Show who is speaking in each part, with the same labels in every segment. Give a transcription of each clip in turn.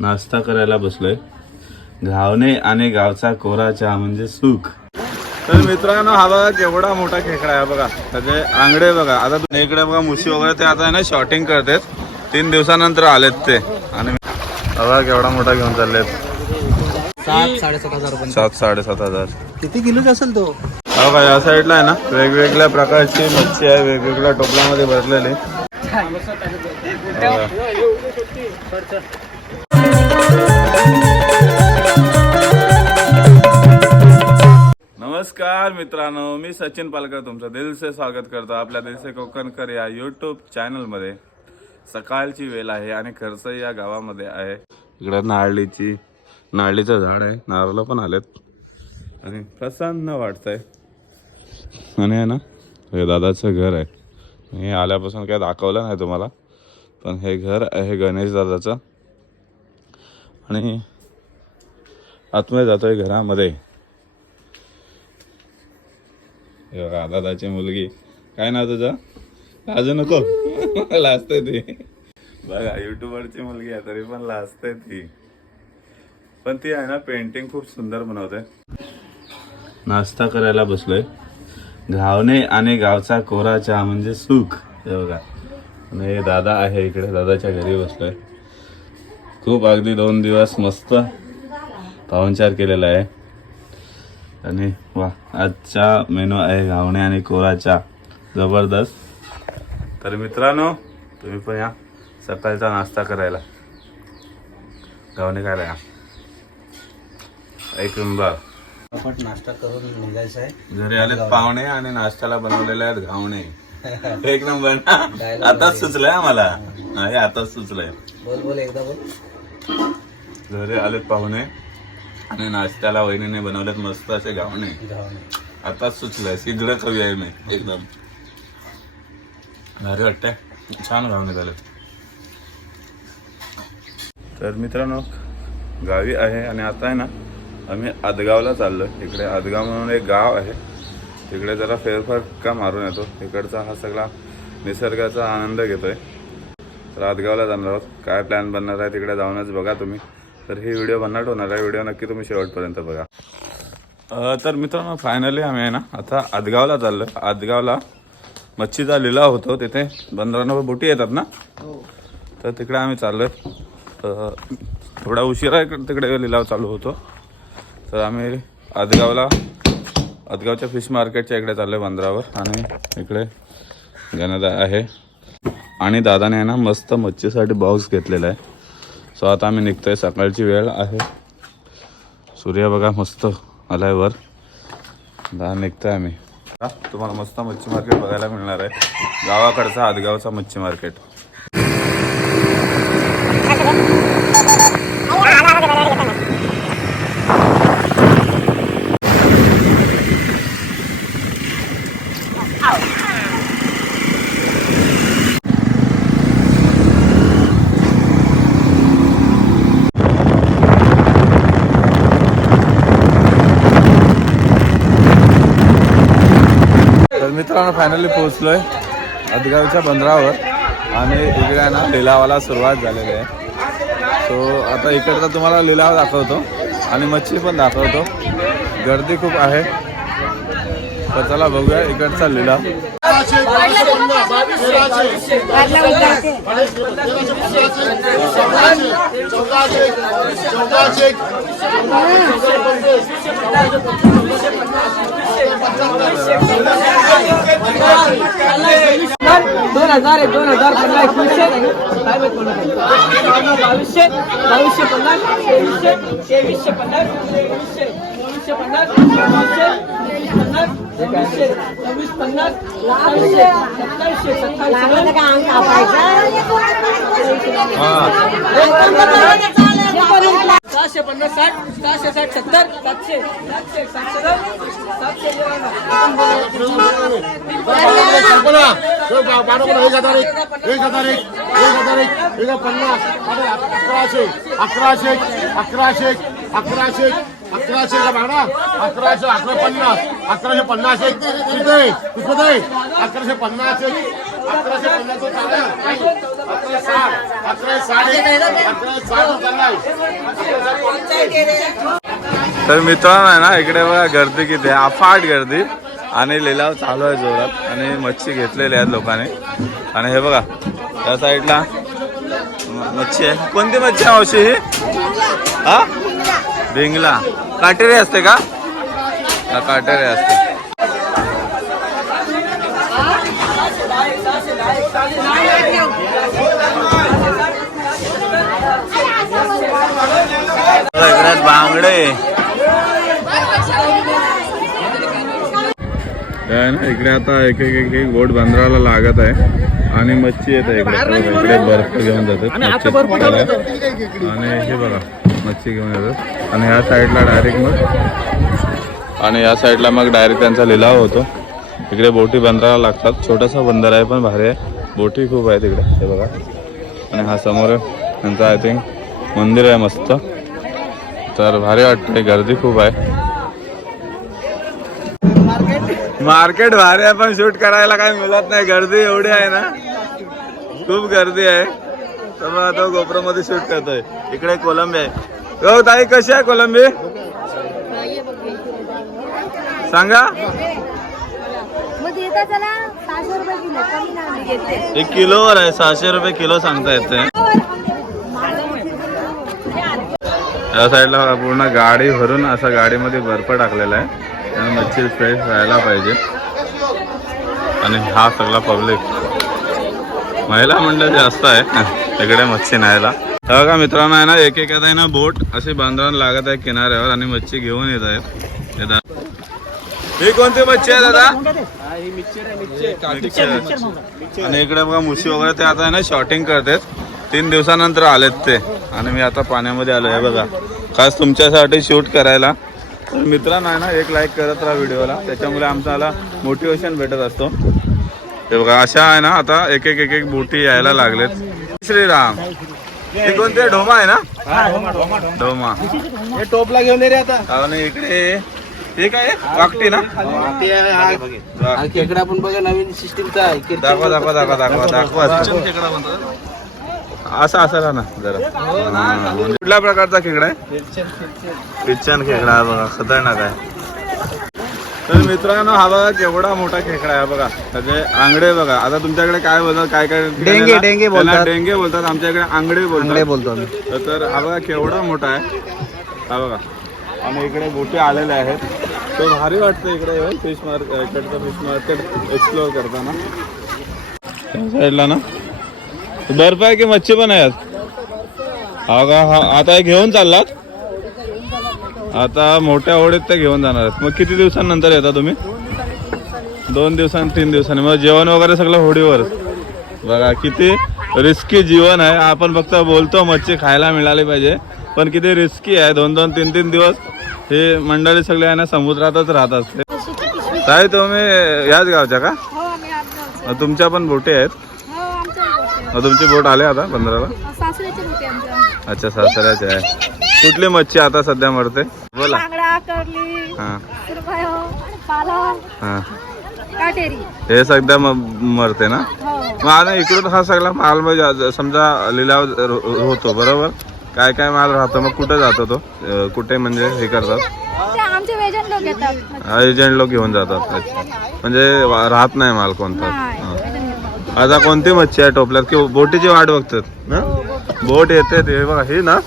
Speaker 1: नाश्ता करायला बसलोय. घावणे आणि गावचा कोरा चहा म्हणजे सुख. तर मित्रांनो हा बघा केवढा मोठा खेकडा आहे बघा. त्याचे आंगडे बघा. आता इकडे बघा मुशी वगैरे ते आता ना शॉटिंग करतात. तीन दिवसानंतर आलेत ते. आणि बघा केवढा मोठा घेऊन चाललेत.
Speaker 2: सात साडेसात हजार रुपये.
Speaker 1: सात साडेसात हजार.
Speaker 2: किती किलोचा असेल तो?
Speaker 1: हा बघा या साईडला आहे ना वेगवेगळ्या प्रकारची मच्छी आहे वेगवेगळ्या टोपल्यामध्ये भरलेली. नमस्कार मित्रांनो मी सचिन पालकर तुमचं दिलसे स्वागत करतो आपल्या दिलसे कोकणकर या यूट्यूब चॅनलमध्ये सकाळची वेळ आहे आणि खर्च या गावामध्ये आहे. इकडे नारळीची नारळीचं झाड आहे. नारळ पण आलेत. आणि प्रसन्न वाटतंय. आणि आहे ना हे दादाचं घर आहे. हे आल्यापासून काय दाखवलं नाही तुम्हाला पण हे घर आहे गणेश दादाचं. आणि आतमध्ये जातोय घरामध्ये. हे दादाची मुलगी. काय नाव तुझं? लाजू नको. लाजते ती. बघा युट्यूबरची मुलगी आहे तरी पण लाजते ती. पण ती आहे ना पेंटिंग खूप सुंदर बनवते. नाश्ता करायला बसलोय. घावणे आणि गावचा कोरा चहा म्हणजे सुख. हे बघा. आणि हे दादा आहे इकडे दादाच्या घरी बसलोय. खूप अगदी दोन दिवस मस्त पाहुणचार केलेला आहे. आणि वा आजचा मेनू आहे घावणे आणि कोरा चहा जबरदस्त. तर मित्रांनो तुम्ही पण या. सकाळचा नाश्ता करायला. घावणे खायला या. एक नंबर.
Speaker 2: आपण नाश्ता करून निघायचं आहे.
Speaker 1: घरी आलेत पाहुणे आणि नाश्त्याला बनवलेले आहेत घावणे एक नंबर ना? आताच सुचलंय आम्हाला. हा, हे आताच सुचलंय.
Speaker 2: बोल बोल एकदा बोल.
Speaker 1: घरी आलेत पाहुणे. आणि नाश्त्याला वहिनीने बनवलेत मस्त असे घावणे. आताच सुचलंय सिगडं कवी आहे मी एकदम. भारी वाटतंय. छान घावणे झाले तर मित्रांनो गावी आहे आणि आता आहे ना आम्ही आदगावला चाललो इकडे आदगाव म्हणून एक गाव आहे. तिकडे जरा फेरफटका मारून येतो. इकडचा हा सगळा निसर्गाचा आनंद घेतोय. तर आदगावला जाणार आहोत. काय प्लॅन बनणार आहे तिकडे जाऊनच बघा तुम्ही. तर ही व्हिडिओ भन्नाट होणार आहे. व्हिडिओ नक्की तुम्ही शेवटपर्यंत बघा. तर मित्रांनो फायनली आम्ही आहे ना आता आदगावला चाललो आदगावला मच्छीचा लिलाव होतो. तिथे बंदरांवर बोटी येतात ना? तर तिकडे आम्ही चाललो थोडा उशिरा इकडे- तिकडे लिलाव चालू होतो. तर आम्ही आदगावला आदगावच्या फिश मार्केटच्या इकडे चाललो आहे बंदरावर. आणि इकडे गणदा आहे. आणि दादाने आहे ना मस्त मच्छीसाठी बॉक्स घेतलेला आहे. सो आता आम्ही निघतोय. सकाळची वेळ आहे. सूर्य बघा मस्त आलाय वर. दहा निघतोय आम्ही. तुम्हाला मस्त मच्छी मार्केट बघायला मिळणार आहे. गावाकडचा आदगावचा मच्छी मार्केट तर मित्रांनो फायनली पोहोचलोय अदगावच्या बंदरावर आणि इकडे आहे ना लिलावाला सुरुवात झालेली आहे. सो आता इकडचा तुम्हाला लिलाव दाखवतो आणि मच्छी पण दाखवतो. गर्दी खूप आहे. तर चला बघूया इकडचा लिलाव.
Speaker 3: दोन हजार आहे दोन हजार पंधरा एकवीसशे बावीसशे बावीसशे पन्नास तेवीसशे तेवीसशे पन्नास तेवीसशे चोवीसशे पन्नास चोवीसशे पन्नास चोवीसशे चोवीस पन्नास सत्तावीसशे सत्तावीसशे सत्तावीसशे सहाशे पन्नास साठ सहाशे साठ सत्तर सातशे सातशे सातशे दोन सातशे
Speaker 4: एक हजार एक एक हजार एक एक पन्नास अकराशे अकराशे अकराशे अकराशे अकराशे का बारा अकराशे अकरा पन्नास अकराशे पन्नास एक अकराशे पन्नास एक
Speaker 1: तर मित्रांनो आहे ना इकडे बघा गर्दी किती आहे. अफाट गर्दी. आणि लिलाव चालू आहे जोरात. आणि मच्छी घेतलेली आहेत लोकांनी. आणि हे बघा त्या साईडला मच्छी आहे. कोणती मच्छी आहे मावशी ही? हा? भिंगला काटेरी असते का? काटेरी असते. इकडे बांगडे. ना इकडे आता एक एक एक एक बोट बंदराला लागत आहे. आणि मच्छी येत आहे इकडे. इकडे बर्फ घेऊन जातात मच्छी पकडायला. आणि हे बघा मच्छी घेऊन येतात आणि ह्या साईडला डायरेक्ट मग आणि या साईडला मग डायरेक्ट त्यांचा लिलाव होतो. इकडे बोटी बंदराला लागतात. छोटासा बंदर आहे पण भारी आहे. बोटी खूप आहे तिकडे हे बघा. आणि हा समोर त्यांचं आय थिंक मंदिर आहे मस्त. तर भारी वाटते गर्दी खूप आहे. मार्केट भारी आहे पण शूट करायला काही मिळत नाही. गर्दी एवढी आहे ना. खूप गर्दी आहे. तर मग आता गोप्रो मध्ये शूट करतोय. इकडे कोलंबी आहे. हो ताई कशी आहे कोलंबी? सांगा.
Speaker 5: एक चला सहाशे रुपये किलो कमी नाही घेते
Speaker 1: एक किलोवर आहे सहाशे रुपये किलो सांगता येते. या साईडला पूर्ण गाडी भरून असा गाडीमध्ये बर्फ टाकलेला आहे. आणि मच्छी फ्रेश राहायला पाहिजे. आणि हा सगळा पब्लिक महिला मंडळ जास्त आहे. इकडे मच्छी न्यायला. तेव्हा का मित्रांनो आहे ना एक एक आहे ना बोट अशी बांधून लागत आहे किनाऱ्यावर आणि मच्छी घेऊन येत आहेत. हे ही कोणती मच्छी आहे दादा? मिक्सर. आणि इकडे बघा मुशी वगैरे ते आता आहे ना शॉटिंग करतात. तीन दिवसानंतर आलेत ते. आणि मी आता पाण्यामध्ये आलो आहे बघा. खास तुमच्यासाठी शूट करायला. तर मित्रांनो आहे ना एक लाईक करत राहा व्हिडिओला. त्याच्यामुळे आमच्याला मोटिवेशन भेटत असतो. हे बघा अशा आहे ना आता एक एक एक एक बोटी यायला लागलेत. श्रीराम. हे कोणते? ढोमा आहे ना? ढोमा
Speaker 2: टोपला घेऊन ये रे आता.
Speaker 1: आणि इकडे. हे काय? आहे? वाकटी ना
Speaker 2: हा खेकडा पण बघा नवीन सिस्टीमचा आहे.
Speaker 1: दाखवा दाखवा दाखवा दाखवा दाखवा. असं असायला ना जरा. हा, म्हणजे कुठल्या प्रकारचा खेकडा आहे? किचन खेकडा आहे बघा खतरनाक आहे. तर मित्रांनो हा बघा केवढा मोठा खेकडा आहे बघा. त्याचे आंगडे बघा. आता तुमच्याकडे काय बोलतात काय काय
Speaker 2: डेंगे, डेंगे
Speaker 1: त्याला
Speaker 2: बोलतात.
Speaker 1: डेंगे बोलतात आमच्याकडे आंगडे बोलतात.
Speaker 2: बोलतो आम्ही.
Speaker 1: तर- तर हा बघा केवढा मोठा आहे. हा बघा. आणि इकडे बोटी आलेल्या आहेत. ते भारी वाटतं इकडे फिश मार्केट इकडचं फिश मार्केट एक्सप्लोअर करताना. साईडला ना. बर्फ आहे की मच्छी पण आहे हा का हा आता हे घेऊन चाललात? आता मोठ्या होडीत ते घेऊन जाणार आहेत. मग किती दिवसांनंतर येता तुम्ही? दोन दिवसांनी तीन दिवसांनी. मग जेवण वगैरे सगळं होडीवर. बघा किती रिस्की जीवन आहे. आपण फक्त बोलतो मच्छी खायला मिळाली पाहिजे. पण किती रिस्की आहे. दोन दोन तीन तीन दिवस हे मंडळी सगळे आहे ना समुद्रातच राहत असते. ताई तुम्ही याच गावच्या का?
Speaker 5: हो
Speaker 1: तुमच्या पण बोटी आहेत?
Speaker 5: हो
Speaker 1: तुमची बोट आले आता पंधराला अच्छा सासऱ्याचे आहे. कुठली मच्छी आता सध्या मरते? बोला. हा. हा हे सध्या म- मरते ना? मग आता इकडून हा सगळा माल म्हणजे समजा लिलाव होतो बरोबर? काय काय माल राहतो? मग कुठे जातो तो? अं, कुठे म्हणजे हे करतात?
Speaker 5: ते आमचे वेजन लोक येतात.
Speaker 1: एजंट लोक घेऊन जातात. अच्छा. म्हणजे वा- राहत नाही माल कोणता? हा. आता कोणती मच्छी आहे टोपल्यात? की बोटीची वाट बघतात ना? बोट येते ते बघा ही ना?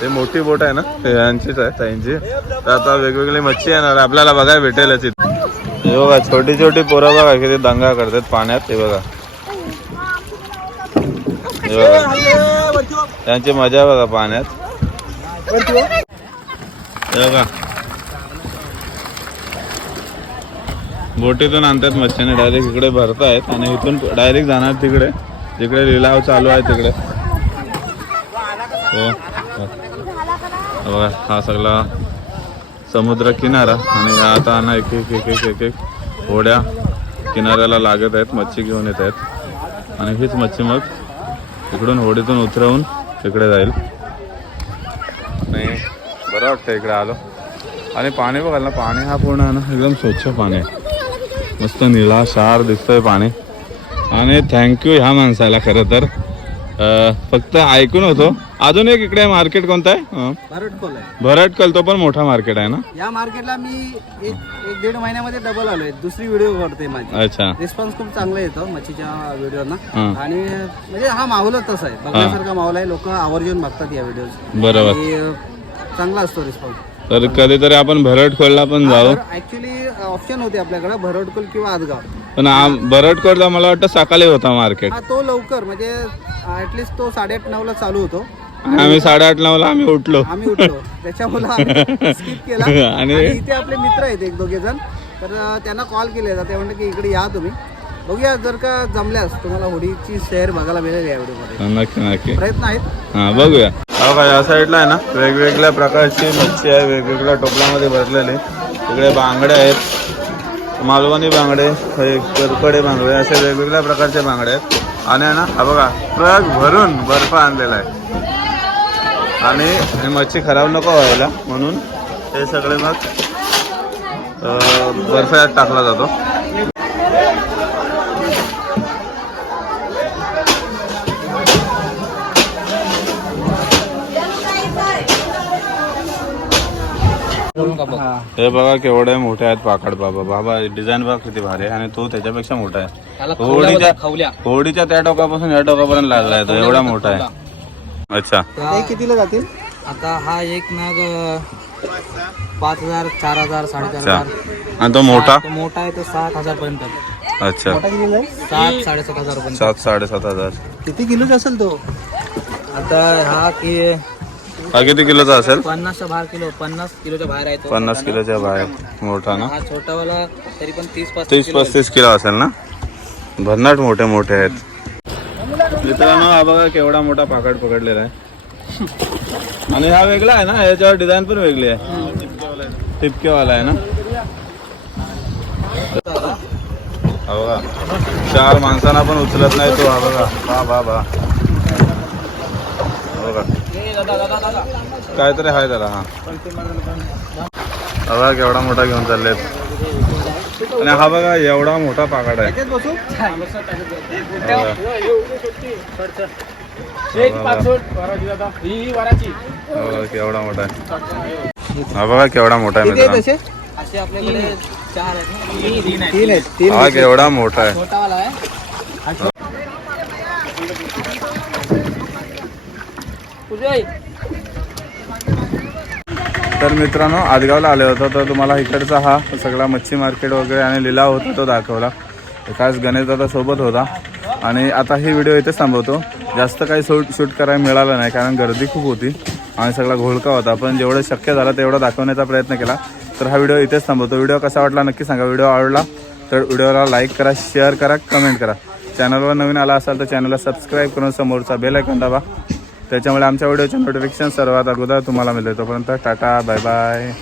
Speaker 1: ते मोठी बोट आहे ना? ते यांचीच आहे ताईंची. तर आता वेगवेगळी मच्छी येणार आपल्याला बघायला भेटेलच इथे. हे बघा छोटी छोटी पोरं बघा किती दंगा करतात पाण्यात. हे बघा. हे बघा. त्यांची मजा बघा पाण्यात हे बघा. बोटीतून आणतात मच्छीने डायरेक्ट इकडे भरतायत आणि इथून डायरेक्ट जाणार तिकडे. जिकडे लिलाव चालू आहे तिकडे. हो, हा सगळा समुद्र किनारा आणि आता ना एक एक एक एक एक एक होड्या किनाऱ्याला लागत आहेत मच्छी घेऊन येत आहेत. आणि हीच मच्छी मग इकडून होडीतून उतरवून तिकडे जाईल. नाही बरं वाटतं इकडे आलो. आणि पाणी बघाल ना पाणी हा पूर्ण ना एकदम स्वच्छ पाणी आहे. मस्त निळा शार दिसतंय पाणी. आणि थँक्यू ह्या माणसाला खरं तर. फक्त ऐकून होतो. अजून एक इकडे मार्केट कोणतं आहे?
Speaker 2: भरटकोल आहे.
Speaker 1: भरटकल तो पण मोठा मार्केट आहे ना?
Speaker 2: या मार्केटला मी एक एक दीड महिन्यामध्ये डबल आलोय. दुसरी व्हिडिओ करते माझी.
Speaker 1: अच्छा.
Speaker 2: रिस्पॉन्स खूप चांगला येतो मच्छीच्या व्हिडिओना आणि म्हणजे हा माहोलच तसा आहे. बघण्यासारखा माहोल आहे. लोक आवर्जून बघतात या व्हिडिओ
Speaker 1: बरोबर.
Speaker 2: चांगला असतो रिस्पॉन्स
Speaker 1: तर कधीतरी आपण भरटकोलला पण जाऊ
Speaker 2: ऍक्च्युली ऑप्शन होते आपल्याकडे. भरटकोल किंवा आदगाव.
Speaker 1: पण भरटकोलला मला वाटतं सकाळी होता मार्केट
Speaker 2: हा तो लवकर. म्हणजे ऍटलिस्ट तो साडेआठ नऊ ला चालू होतो.
Speaker 1: आम्ही साडेआठ नऊला आम्ही उठलो.
Speaker 2: आम्ही उठलो. त्याच्यामुळे आम्ही स्किप केला.
Speaker 1: आणि-
Speaker 2: आणि इथे आपले मित्र आहेत एक दोघे जण. तर अं, त्यांना कॉल केले ते म्हणतात की इकडे या तुम्ही. बघूया जर का जमल्यास तुम्हाला होडीची शहर बघायला मिळेल या व्हिडिओमध्ये.
Speaker 1: नक्की नक्की.
Speaker 2: प्रयत्न आहेत.
Speaker 1: हा बघूया. हो का या साईडला आहे ना वेगवेगळ्या प्रकारची मच्छी आहे वेगवेगळ्या टोपल्यामध्ये भरलेले. इकडे बांगडे आहेत. मालवणी बांगडे हे करकडे बांगडे असे वेगवेगळ्या प्रकारचे बांगडे आहेत. आणि आहे ना हा बघा ट्रक भरून बर्फ आणलेला आहे. आणि हे मच्छी खराब नको व्हायला म्हणून हे सगळे मग बर्फात टाकला जातो. हे बघा केवढे मोठे आहेत पाकड बाबा. बाबा डिझाईन बघा किती भारी आहे आणि तो त्याच्यापेक्षा मोठा आहे. होडीच्या होडीच्या त्या टोकापासून या टोकापर्यंत लागला आहे तो. एवढा मोठा आहे. अच्छा.
Speaker 2: ते कितीला जातील?
Speaker 3: आता हा एक नाग पाच हजार चार हजार साडेचार
Speaker 1: अच्छा.
Speaker 3: हजार.
Speaker 1: आणि तो मोठा?
Speaker 3: तो मोठा आहे तो सात हजार पर्यंत
Speaker 1: अच्छा.
Speaker 3: सात साडेसात हजार पर्यंत
Speaker 1: सात साडेसात हजार.
Speaker 2: किती किलोचा असेल तो?
Speaker 3: आता हा की
Speaker 1: हा किती किलोचा असेल?
Speaker 3: पन्नासच्या बाहेर किलो पन्नास किलोच्या बाहेर आहे तो
Speaker 1: पन्नास किलोच्या बाहेर. मोठा ना?
Speaker 3: हा छोटावाला तरी पण तीस पस्तीस
Speaker 1: तीस पस्तीस किलो असेल ना? भन्नाट मोठे मोठे आहेत. मित्रांनो हा बघा केवढा मोठा पाकड पकडलेला आहे. आणि हा वेगळा आहे ना याच्यावर डिझाईन पण वेगळी आहे. टिपकेवाला आहे ना? हा बघा चार माणसांना पण उचलत नाही तो हा बघा. बा बा बा बघा. काहीतरी आहे त्याला हा. हा बघा केवढा मोठा घेऊन चाललेत. आणि हा बघा एवढा मोठा पाकड आहे. हा केवढा मोठा आहे. हा बघा केवढा मोठा आहे
Speaker 2: किती आहेत
Speaker 1: मित्रांनो.
Speaker 2: तसे
Speaker 3: असे आपल्याकडे चार आहेत. ना? तीन आहेत.
Speaker 2: तीन आहेत. तीन
Speaker 1: हा केवढा मोठा आहे.
Speaker 3: छोटावाला आहे. उजय
Speaker 1: तर मित्रांनो आदगावला आले होतो तर तुम्हाला इकडचा हा सगळा मच्छी मार्केट वगैरे आणि लिलाव होता तो दाखवला. खास गणेश दादा सोबत होता. आणि आता हे व्हिडिओ इथेच थांबवतो. जास्त काही शूट शूट करायला मिळालं नाही कारण गर्दी खूप होती आणि सगळा घोळका होता. पण जेवढं शक्य झालं तेवढं दाखवण्याचा प्रयत्न केला. तर हा व्हिडिओ इथेच थांबवतो. व्हिडिओ कसा वाटला नक्की सांगा. व्हिडिओ आवडला तर व्हिडिओला लाईक करा शेअर करा कमेंट करा. चॅनलवर नवीन आला असाल तर चॅनलला सबस्क्राईब करून समोरचा बेल ऐकून दाबा. त्याच्यामुळे आमच्या व्हिडिओचे नोटिफिकेशन सर्वात अगोदर तुम्हाला मिळेल तोपर्यंत टाटा बाय बाय